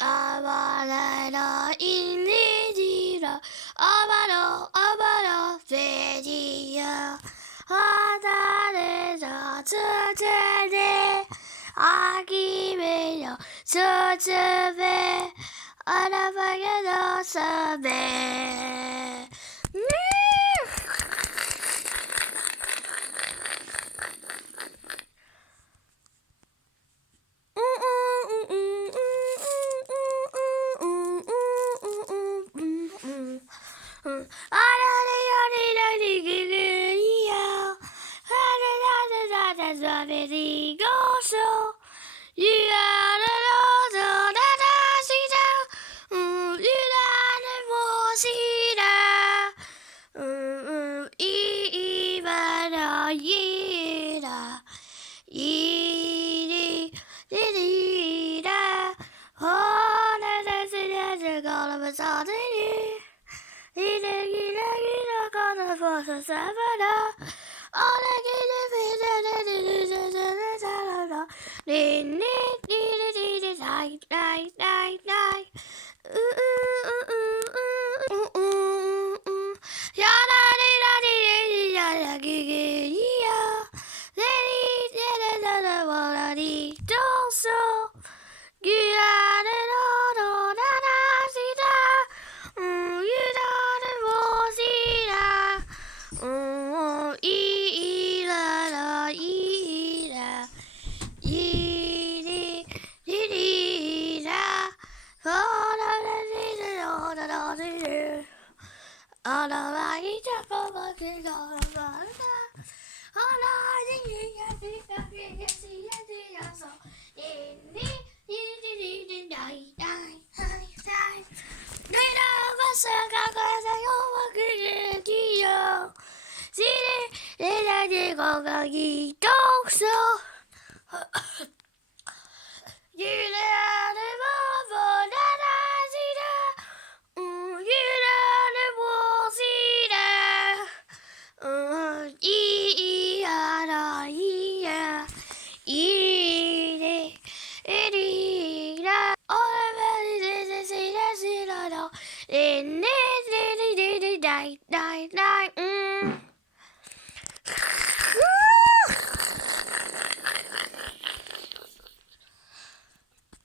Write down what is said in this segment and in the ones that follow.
아바라라 인디디라 아바라 베디야 하다레자 저저레 아기메요 저저베 아라바게도 서베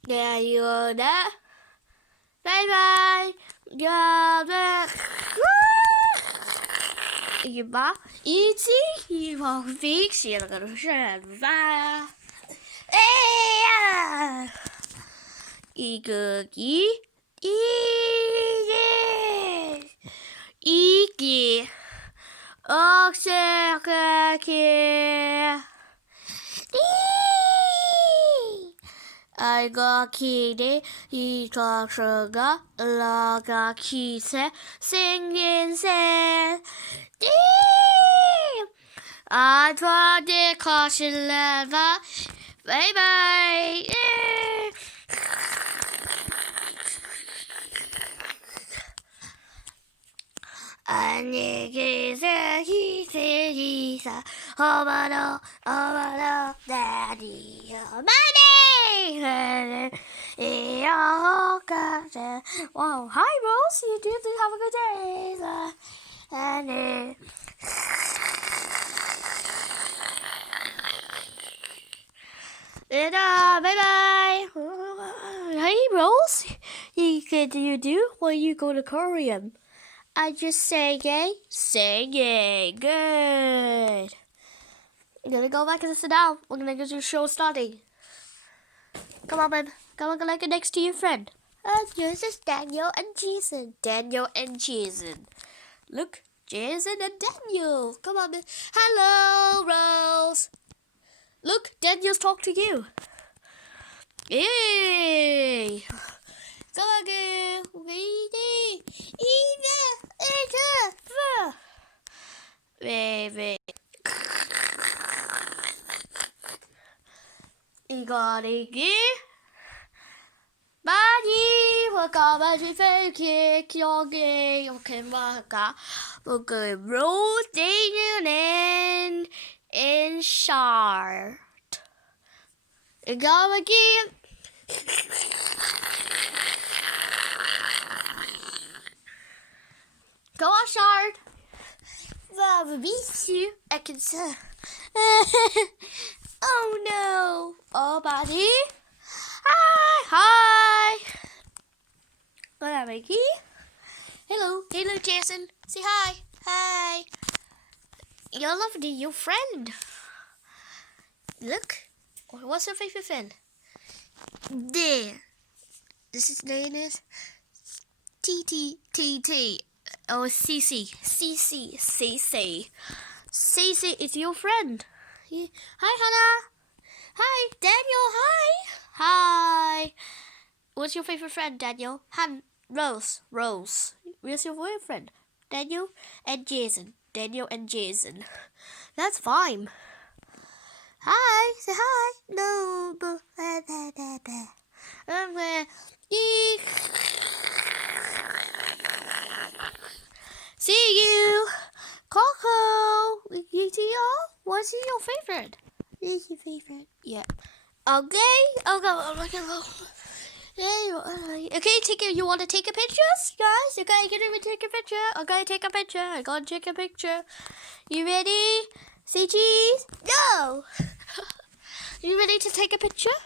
There you go there. Bye bye. God. 一把一起一旁飞起了个闪发，哎呀，一个一个二个爱个기대 이가서가 라가 기세 생긴새 아빠한테 가실래봐 바이바이 안녕히 계세요 기사 어머나 daddy요 Wow, hi Rose, you do have a good day. Bye bye. Hey Rose, you do when you go to Korean? I just singing. Good. I'm gonna go back and sit down. We're gonna go to show starting. Come on, babe. Come on, get next to your friend. This is Daniel and Jason. Daniel and Jason. Look, Jason and Daniel. Come on, babe. Hello, Rose. Look, Daniel's talking to you. Yay! Come on, girl. Baby. 이거리기 많이 화가마지 페이크 여기 이렇게 막아 먹을 로테이는 in short 이거리기 a beach. I can say. Oh no. Oh, buddy. Hi. Hello, Maggie. Hello, Jason. Say hi. Hi. You're lovely, your friend. Look. What's your favorite friend? There. This is name is T. Oh, CC. CC is your friend. Hi, Hannah. Hi, Daniel. Hi. What's your favorite friend, Daniel? Rose. Where's your boyfriend? Daniel and Jason. That's fine. Hi. Say hi. No. See you. Coco. What's your favorite? What's your favorite? Yeah. Okay. Okay, you want to take a picture, guys? Okay, get me take a picture. Okay, take a picture. I gotta take a picture. You ready? Say cheese. No. You ready to take a picture?